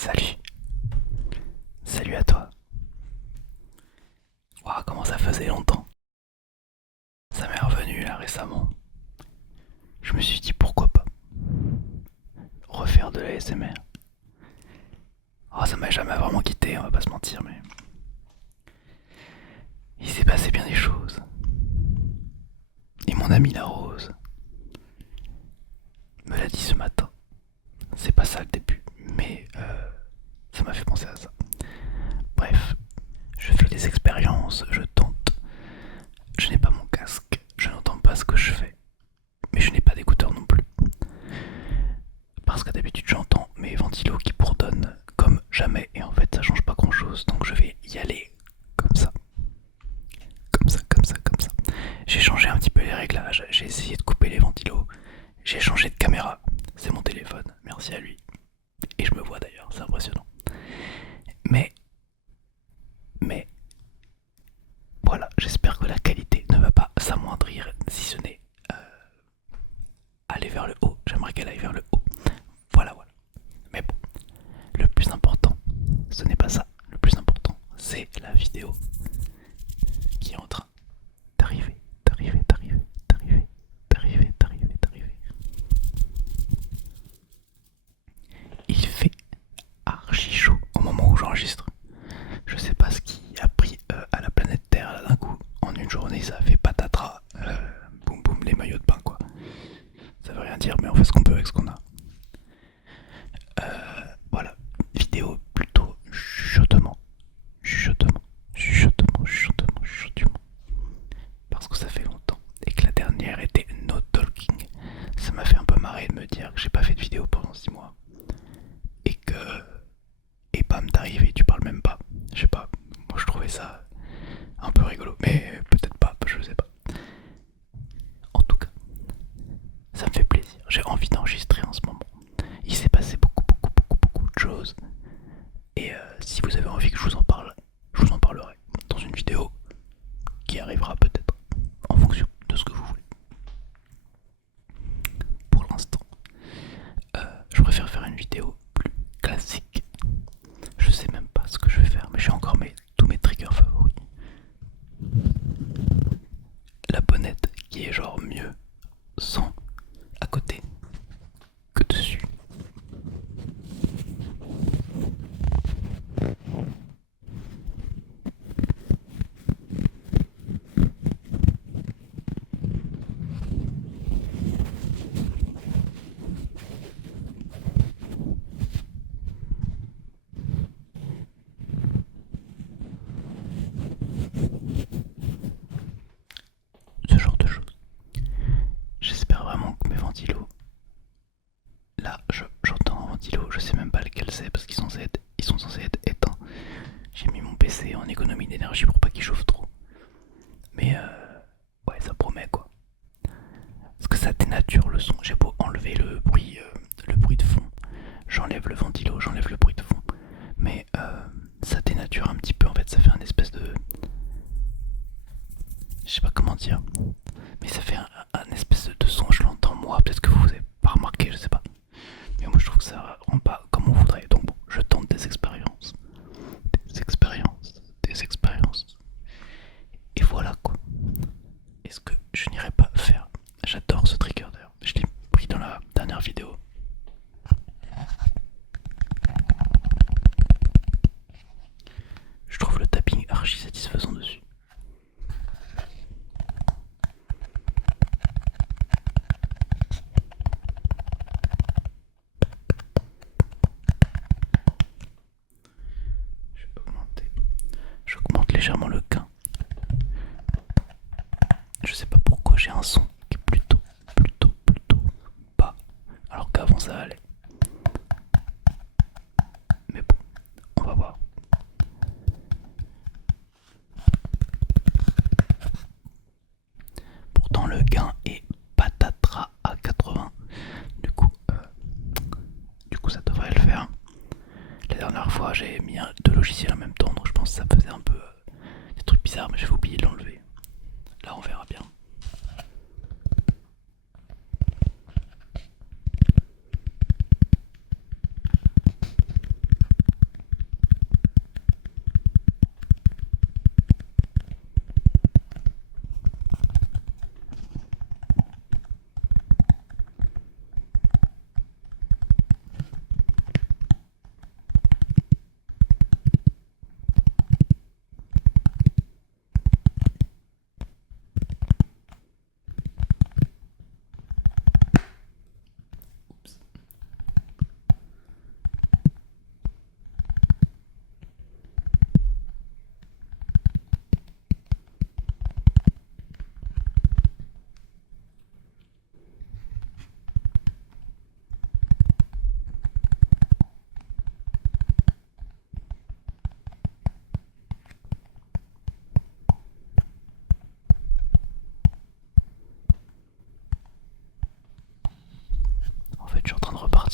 Salut, salut à toi. Waouh, comment ça faisait longtemps. Ça m'est revenu là récemment. Je me suis dit pourquoi pas refaire de la SMR. Oh, ça m'a jamais vraiment quitté, on va pas se mentir, mais il s'est passé bien des choses. Et mon ami la Rose me l'a dit ce matin. C'est pas ça le début, mais ça m'a fait penser à ça. Bref, je fais des expériences, je tente. Je n'ai pas mon casque, je n'entends pas ce que je fais, mais je n'ai pas d'écouteurs non plus. Parce que d'habitude j'entends mes ventilos qui bourdonnent comme jamais et en fait ça change pas grand chose, donc je vais y aller comme ça. Comme ça, comme ça, comme ça. J'ai changé un petit peu les réglages, j'ai essayé de couper les ventilos, j'ai changé de caméra, c'est mon téléphone, merci à lui. Et je me vois d'ailleurs, c'est impressionnant. Mais, mais, voilà, j'espère que la qualité ne va pas s'amoindrir si ce n'est aller vers le haut. J'aimerais qu'elle aille vers le haut. Voilà, voilà. Mais bon, le plus important, ce n'est pas ça. Le plus important, c'est la vidéo qui est en train d'arriver, d'arriver, d'arriver, d'arriver, d'arriver, d'arriver, d'arriver. Il fait archi chaud au moment où j'enregistre. Je sais pas ce qui a pris à la planète Terre là d'un coup. En une journée, ça a fait patatras. Boum boum, les maillots de bain quoi. Ça veut rien dire, mais on fait ce qu'on peut avec ce qu'on a. Voilà, vidéo plutôt chuchotement, chuchotement, chuchotement, chuchotement, chuchotement. Parce que ça fait longtemps et que la dernière était no talking. Ça m'a fait un peu marrer de me dire que j'ai pas fait de vidéo pendant 6 mois. Et que. Et bam, t'arrives et tu parles même pas. Je sais pas, moi je trouvais ça un peu rigolo. Mais peut-être pas, je sais pas. En tout cas, ça me fait plaisir. J'ai envie d'enregistrer en ce moment. Il s'est passé beaucoup, beaucoup, beaucoup, beaucoup de choses. Et si vous avez envie que je vous en parle, je vous en parlerai dans une vidéo qui arrivera peut-être en fonction de ce que vous voulez. Pour l'instant, je préfère faire une vidéo plus classique. Je sais même pas ce que je vais faire, mais j'ai encore tous mes triggers favoris. La bonnette qui est genre mieux sans à côté que dessus. Ce genre de choses. J'espère vraiment que mes ventilos. Là, j'entends un ventilo, je sais même pas lequel c'est parce ils sont censés être éteints. J'ai mis mon PC en économie d'énergie pour pas qu'il chauffe trop. Mais ouais, ça promet quoi. Parce que ça dénature le son. J'ai beau enlever le bruit de fond, j'enlève le ventilo, j'enlève le bruit de fond. Mais ça dénature un petit peu en fait, ça fait un espèce de. Je sais pas comment dire. Mais ça fait un espèce de son, je l'entends moi, peut-être que vous avez pas remarqué, je sais pas. Mais moi je trouve que ça rend pas comme on voudrait. Donc bon, je tente des expériences. Des expériences. Des expériences. Et voilà quoi. Est-ce que je n'irai pas faire. J'adore ce trigger d'ailleurs. Je l'ai pris dans la dernière vidéo. Je trouve le tapping archi satisfaisant dessus. Je vais augmenter. J'augmente légèrement le gain. Je sais pas pourquoi j'ai un son qui est plutôt bas. Alors qu'avant ça allait. Mais bon, on va voir. Pourtant le gain est patatras à 80. Du coup ça devrait le faire. La dernière fois j'ai mis deux logiciels en même temps, donc je pense que ça faisait un peu des trucs bizarres, mais j'avais oublié de l'enlever. Là on verra bien.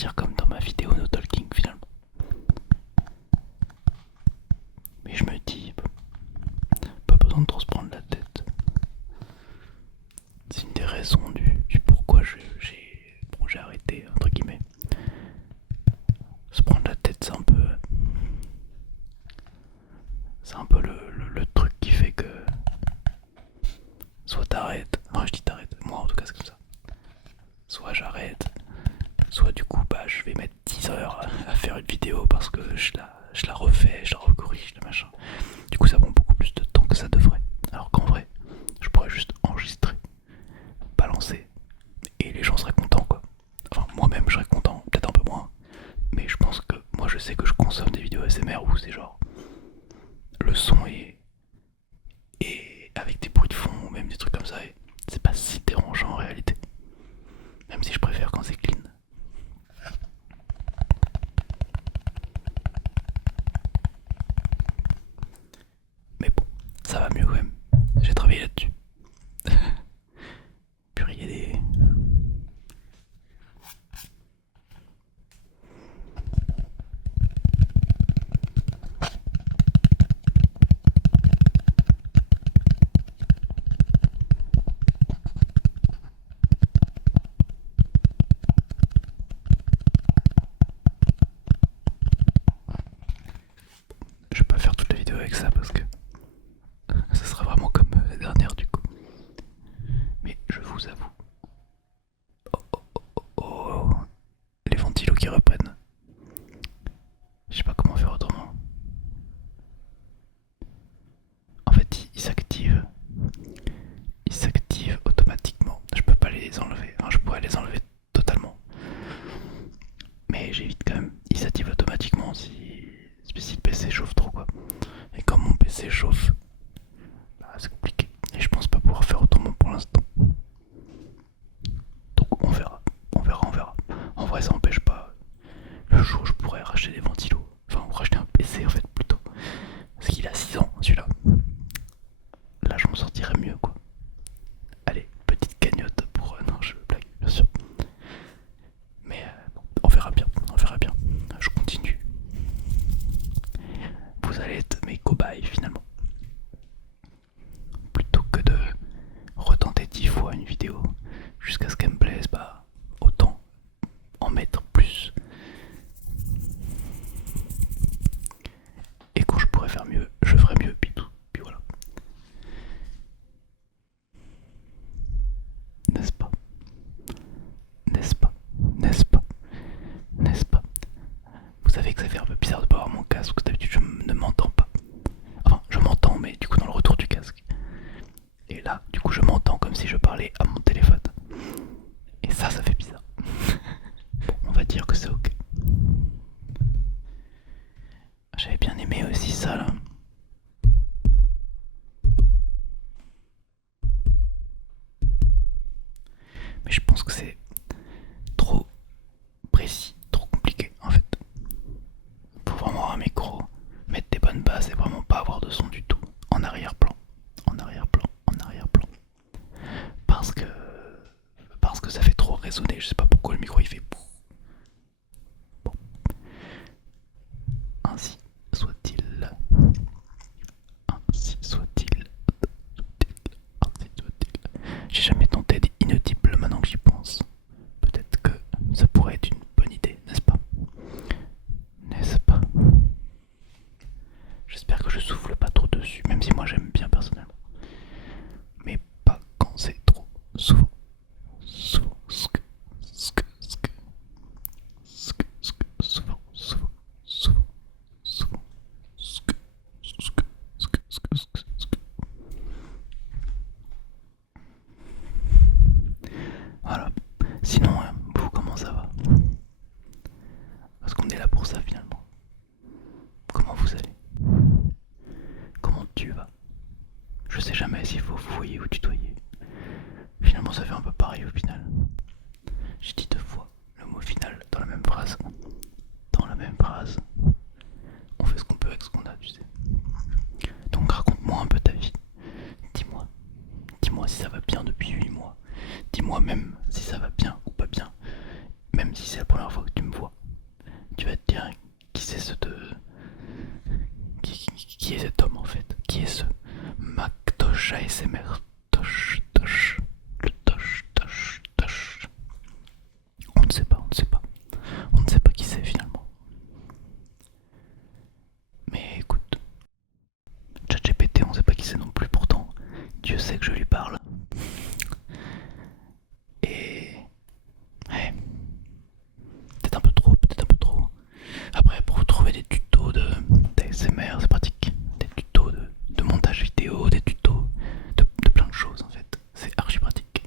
sentir comme dans ma vidéo no talking finalement. Mais je me dis, pas besoin de trop se prendre la tête. C'est une des raisons du pourquoi j'ai arrêté, entre guillemets. Se prendre la tête, c'est un peu le truc qui fait que soit t'arrêtes, non je dis t'arrêtes, moi en tout cas c'est comme ça. Soit j'arrête, soit du coup bah je vais mettre 10 heures à faire une vidéo parce que je la refais, je la recorrige, le machin. Du coup ça prend beaucoup plus de temps que ça devrait. Alors qu'en vrai, je pourrais juste enregistrer, balancer, et les gens seraient contents quoi. Enfin moi-même je serais content, peut-être un peu moins. Mais je pense que moi je sais que je consomme des vidéos ASMR où c'est genre le son est avec des bruits de fond ou même des trucs comme ça et c'est pas si dérangeant en réalité. Même si je préfère quand c'est clean. Mais bon, ça va mieux quand même. J'ai travaillé là-dessus. Purée, il y a des... Je vais pas faire toute la vidéo avec ça parce que ça sera vraiment comme la dernière du coup. Mais je vous avoue. Oh, oh, oh, oh, oh. Les ventilos qui reprennent. Je sais pas comment faire autrement. En fait, ils s'activent. Ils s'activent automatiquement. Je peux pas les enlever. Enfin, je pourrais les enlever totalement. Mais j'évite quand même. Ils s'activent automatiquement si le PC chauffe trop quoi. Et comme mon PC chauffe, bah, c'est compliqué. Et je pense pas pouvoir faire autrement pour l'instant. Donc on verra. On verra, on verra. En vrai ça n'empêche pas. Le jour où je pourrais racheter des ventilos. Enfin, ou racheter un PC en fait plutôt. Parce qu'il a 6 ans celui-là. Là je m'en sortirais mieux quoi. Allez, petite cagnotte pour... non, je blague, bien sûr. Mais bon, on verra bien, on verra bien. Je continue. Vous allez être mes cobayes finalement. Plutôt que de retenter 10 fois une vidéo jusqu'à ce qu'elle me plaise, bah autant en mettre plus. Et quand je pourrais faire mieux, je ferai mieux, puis tout. Puis voilà. N'est-ce pas? N'est-ce pas? N'est-ce pas? N'est-ce pas? Vous savez que ça fait un peu bizarre de pas avoir mon casque, parce que d'habitude je ne m'entends pas. Enfin, je m'entends, mais du coup dans le retour du casque. Et là, du coup, je m'entends comme si je parlais à mon téléphone. Et ça fait bizarre. Bon, on va dire que c'est ok. J'avais bien aimé aussi ça là. Mais je pense que c'est trop précis, trop compliqué en fait. Faut vraiment avoir un micro, mettre des bonnes basses et vraiment pas avoir de son du tout. En arrière-plan, en arrière-plan, en arrière-plan. Parce que ça fait trop résonner. Je sais pas pourquoi le micro il fait. Bon, ainsi soit-il. Ainsi soit-il. Ainsi soit-il. J'ai jamais tenté des inaudibles maintenant que j'y pense. Peut-être que ça pourrait être une bonne idée, n'est-ce pas? N'est-ce pas? J'espère que je souffle pas trop dessus, même si moi j'aime bien personnellement. Mais pas quand c'est trop souvent. Souvent, souvent, souvent, souvent, souvent. Voilà. Sinon, vous, comment ça va? Parce qu'on est là pour ça finalement. Comment vous allez? Comment tu vas? Je sais jamais s'il faut vous voyer ou tutoyer. Finalement, ça fait un peu pareil au final. J'ai dit 2 fois le mot final dans la même phrase. Dans la même phrase. On fait ce qu'on peut avec ce qu'on a, tu sais. Donc raconte-moi un peu ta vie. Dis-moi. Dis-moi si ça va bien depuis 8 mois. Dis-moi même si ça va bien ou pas bien. Même si c'est la première fois que tu me vois. va te dire qui c'est qui est cet homme en fait? Qui est ce Mactosh ASMR? Tosh, tosh, le tosh, tosh, tosh. On ne sait pas, on ne sait pas. On ne sait pas qui c'est finalement. Mais écoute, ChatGPT, on ne sait pas qui c'est non plus, pourtant Dieu sait que je lui parle. Et... ouais, peut-être un peu trop, peut-être un peu trop. Après, pour trouver des tutos d'ASMR, c'est pratique. Des tutos de montage vidéo, des tutos de plein de choses en fait. C'est archi pratique.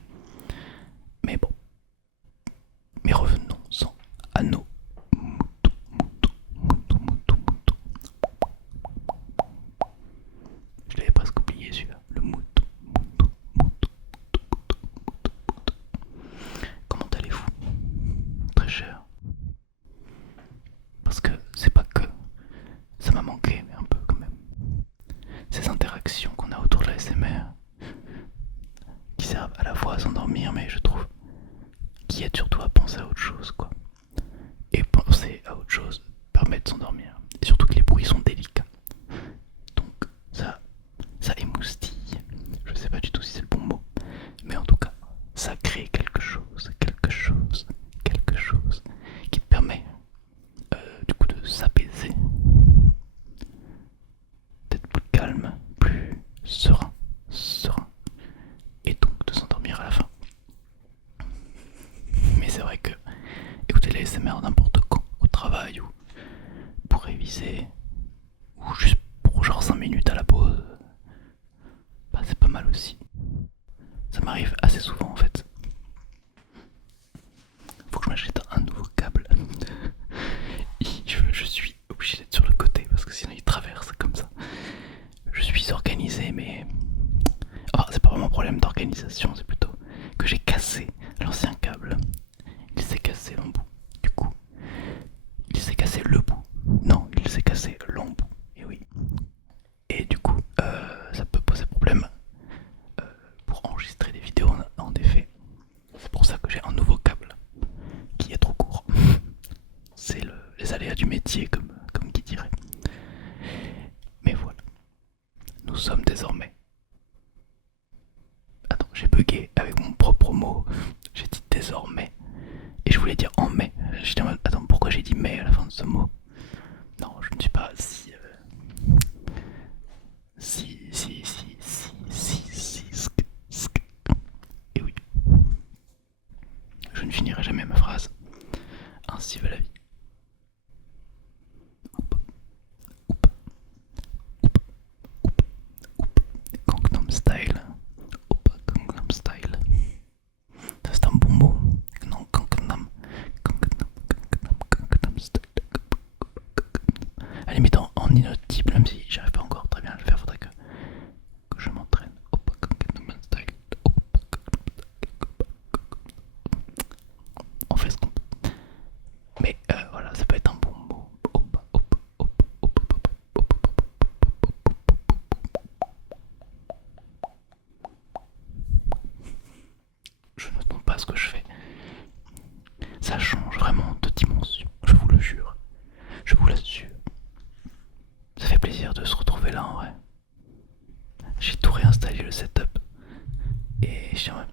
Mais bon, mais revenons-en à nos moutons, moutons, moutons, moutons, moutons. Je l'avais presque oublié celui-là. Le mouton, mouton, mouton, mouton, mouton, mouton. Comment allez-vous? Très cher. Parce que c'est pas que ça m'a manqué, mais un peu quand même. Ces interactions qu'on a autour de la SMR qui servent à la fois à s'endormir, mais je trouve qui aident surtout à penser à autre chose, quoi. Et penser à autre chose permet de s'endormir. Et surtout que les bruits sont délicats. Donc ça émoustille. Je sais pas du tout si c'est le bon mot. Mais en tout cas, ça crée quelque chose, quelque chose, quelque chose qui permet du coup de s'apaiser, d'être plus calme, plus serein, serein. Et donc de s'endormir à la fin. Mais c'est vrai que écouter les ASMR n'importe quand, au travail ou pour réviser, ou juste pour genre 5 minutes à la pause, bah c'est pas mal aussi. Ça m'arrive assez souvent en fait. Faut que je m'achète un nouveau câble. Je suis obligé d'être sur le côté parce que sinon il traverse comme ça. Je suis organisé mais... oh, c'est pas vraiment un problème d'organisation, c'est plutôt que j'ai cassé l'ancien câble. Il s'est cassé l'embout. Du coup, il s'est cassé le bout. Non, il s'est cassé l'embout. Et oui. Et du coup, ça peut poser problème pour enregistrer des vidéos en effet. C'est pour ça que j'ai un nouveau câble qui est trop court. C'est les aléas du métier, comme qui dirait. Mais voilà, nous sommes désormais... attends, j'ai bugué avec mon propre mot. J'ai dit désormais. Et je voulais dire en mai. J'étais en mode, attends, pourquoi j'ai dit mai à la fin de ce mot? Non, je ne suis pas si... Et oui, je ne finirai jamais ma phrase. Ainsi va la vie. Oupa, oupa, oupa, oupa, oupa. Gangnam Style. Oupa, Gangnam Style. Ça, c'est un bon mot. Non, Gangnam. Gangnam, Gangnam, Gangnam Style. À la limite en inaudible, même si j'arrive pas encore très bien à le faire, faudrait que je m'entraîne. Oupa, Gangnam Style. Oupa, on fait ce qu'on peut. Mais voilà, ça peut être un bon mot. Opa, opa, opa, opa, opa, opa, je ne note pas ce que je fais. Ça change vraiment de dimension, je vous le jure. Je vous l'assure. Ça fait plaisir de se retrouver là en vrai. J'ai tout réinstallé le setup. Et c'est vrai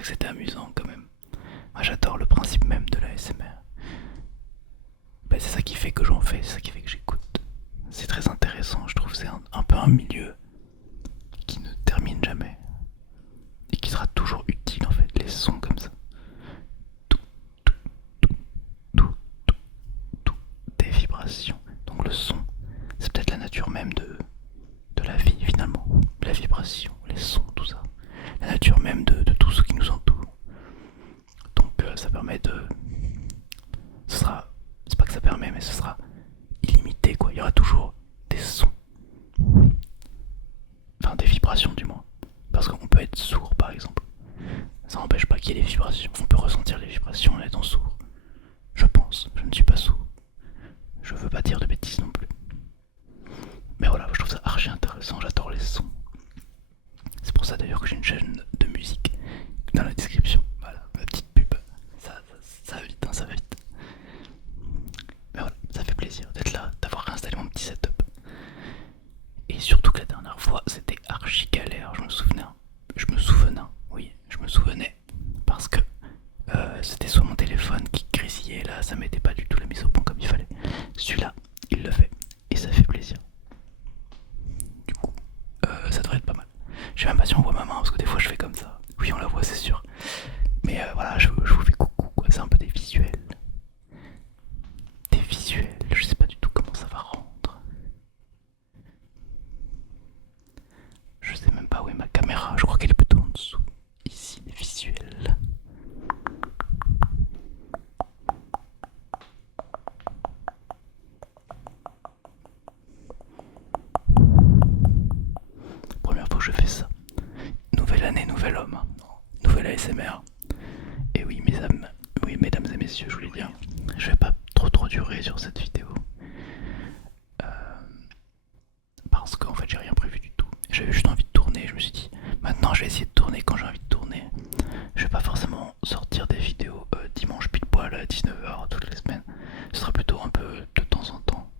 que c'était amusant quand même. Moi j'adore le principe même de la SMR. Bah, c'est ça qui fait que j'en fais, c'est ça qui fait que j'écoute. C'est très intéressant, je trouve. C'est un peu un milieu qui ne termine jamais. Et qui sera toujours utile en fait, les sons comme ça. Tout, tout, tout, tout, tout, tout, des vibrations. Donc le son, c'est peut-être la nature même de la vie finalement. La vibration, les sons, tout ça. La nature même de tout ce qui nous entoure. Donc ça permet de... ce sera... c'est pas que ça permet, mais ce sera illimité quoi. Il y aura toujours des sons. Enfin des vibrations du moins. Parce qu'on peut être sourd par exemple. Ça n'empêche pas qu'il y ait des vibrations. On peut ressentir les vibrations en étant sourd. Je pense, je ne suis pas sourd. Je veux pas dire de bêtises non plus. Mais voilà, je trouve ça archi intéressant, j'adore les sons. C'est pour ça d'ailleurs que j'ai une chaîne de musique dans la description. Voilà, ma petite pub. Ça va vite, hein, ça va vite. grésillait là, ça mettait pas du tout la mise au point comme il fallait. Celui-là, il le fait et ça fait plaisir. Du coup, ça devrait être pas mal. Je sais même pas si on voit ma main parce que des fois je fais comme ça. Oui, on la voit, c'est sûr. Mais voilà, je vous fais coucou quoi, c'est un peu des visuels. Des visuels, je sais pas du tout comment ça va rendre. Je sais même pas où est ma caméra, je crois qu'elle est plutôt en dessous. Ici, des visuels. Première fois que je fais ça. Nouvelle année, nouvel homme. Nouvelle ASMR. Et oui, oui, mesdames et messieurs, je voulais dire, je vais pas trop durer sur cette vidéo. Parce qu'en fait, j'ai rien prévu du tout. J'avais juste envie de tourner. Je me suis dit, maintenant, je vais essayer de tourner quand j'ai envie de tourner. Je vais pas forcément sortir des vidéos dimanche pile poil à 19h toutes les semaines. Ce sera plutôt un peu de temps en temps.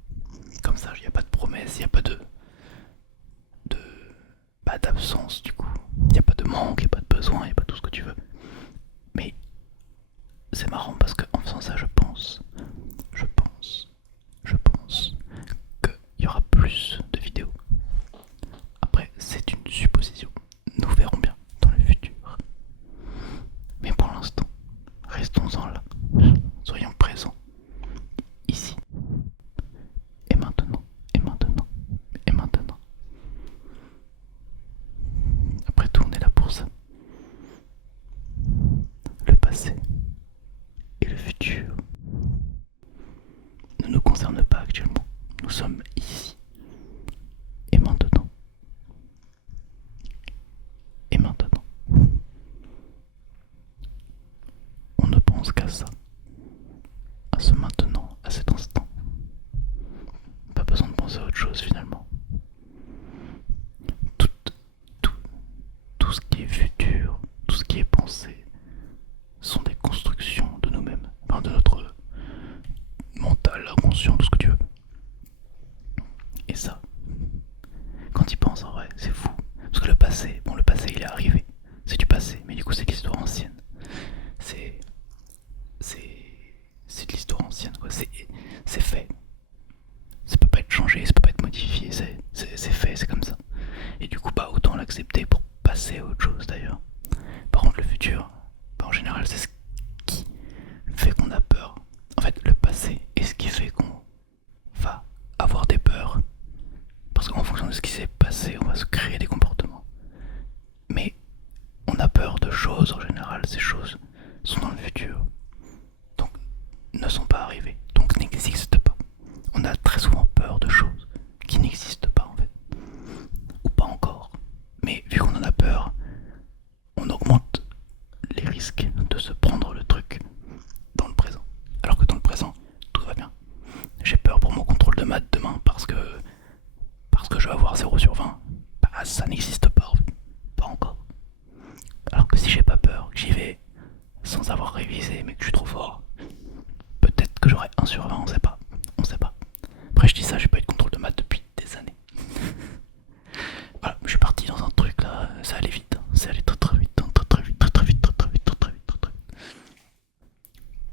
Comme ça, il n'y a pas de promesse, il n'y a pas d'absence du coup. Il n'y a pas de manque, il n'y a pas de besoin, il n'y a pas tout ce que tu veux. Mais c'est marrant parce qu'en faisant ça, je pense qu'il y aura plus de vidéos. Après, c'est une supposition. Nous verrons bien dans le futur. Mais pour l'instant, restons-en là. Soyons présents. Ici. Et maintenant. Et maintenant. Et maintenant. Après tout, on est là pour ça. Le passé et le futur ne nous concernent pas actuellement. Nous sommes ici et maintenant. Et maintenant. On ne pense qu'à ça. À ce maintenant, à cet instant. Pas besoin de penser à autre chose finalement. Tout, tout ce qui est futur, tout ce qui est pensé, sont des constructions de nous-mêmes, enfin de notre mental, inconscient, tout ce que tu veux. Et ça, quand tu y penses en vrai, c'est fou. Parce que le passé il est arrivé. C'est du passé, mais du coup c'est de l'histoire ancienne. C'est. C'est de l'histoire ancienne, quoi. C'est fait. Ça peut pas être changé, ça peut pas être modifié, c'est fait, c'est comme ça. Et du coup, bah autant l'accepter pour passer à autre chose d'ailleurs. Par contre, le futur, bah, en général, c'est ce qui fait qu'on a peur. En fait, le passé est ce qui fait qu'on va avoir des peurs. Parce qu'en fonction de ce qui s'est passé, on va se créer des comportements. Mais on a peur de choses en général, ces choses sont dans le futur. Donc, ne sont pas arrivées, donc n'existent pas. On a très souvent peur de choses qui n'existent pas en fait. Ou pas encore. Mais vu qu'on en a peur, on augmente les risques de se prendre le truc dans le présent. Alors que dans le présent, tout va bien. J'ai peur pour mon contrôle de maths demain parce que je vais avoir 0/20. Bah ça n'existe pas en fait. Pas encore. Alors que si j'ai pas peur, que j'y vais sans avoir révisé mais que je suis trop fort, peut-être que j'aurai 1/20, on sait pas. On sait pas. Après je dis ça, j'ai pas eu de contrôle de maths depuis des années. Voilà, je suis parti dans un truc là, ça allait vite, hein. Ça allait très vite, hein, très vite, très vite, très vite, très vite, très vite.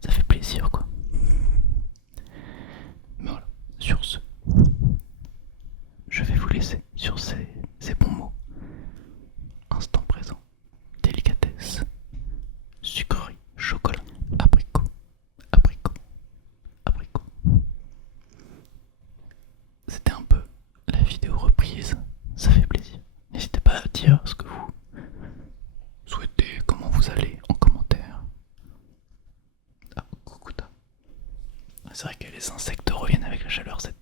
Ça fait plaisir quoi. Mais voilà, sur ce, je vais vous laisser sur ces bons mots. Instant présent, délicatesse, sucrerie, chocolat, abricot, abricot, abricot. C'était un peu la vidéo reprise, ça fait plaisir. N'hésitez pas à dire ce que vous souhaitez, comment vous allez en commentaire. Ah, coucou. C'est vrai que les insectes reviennent avec la chaleur, c'est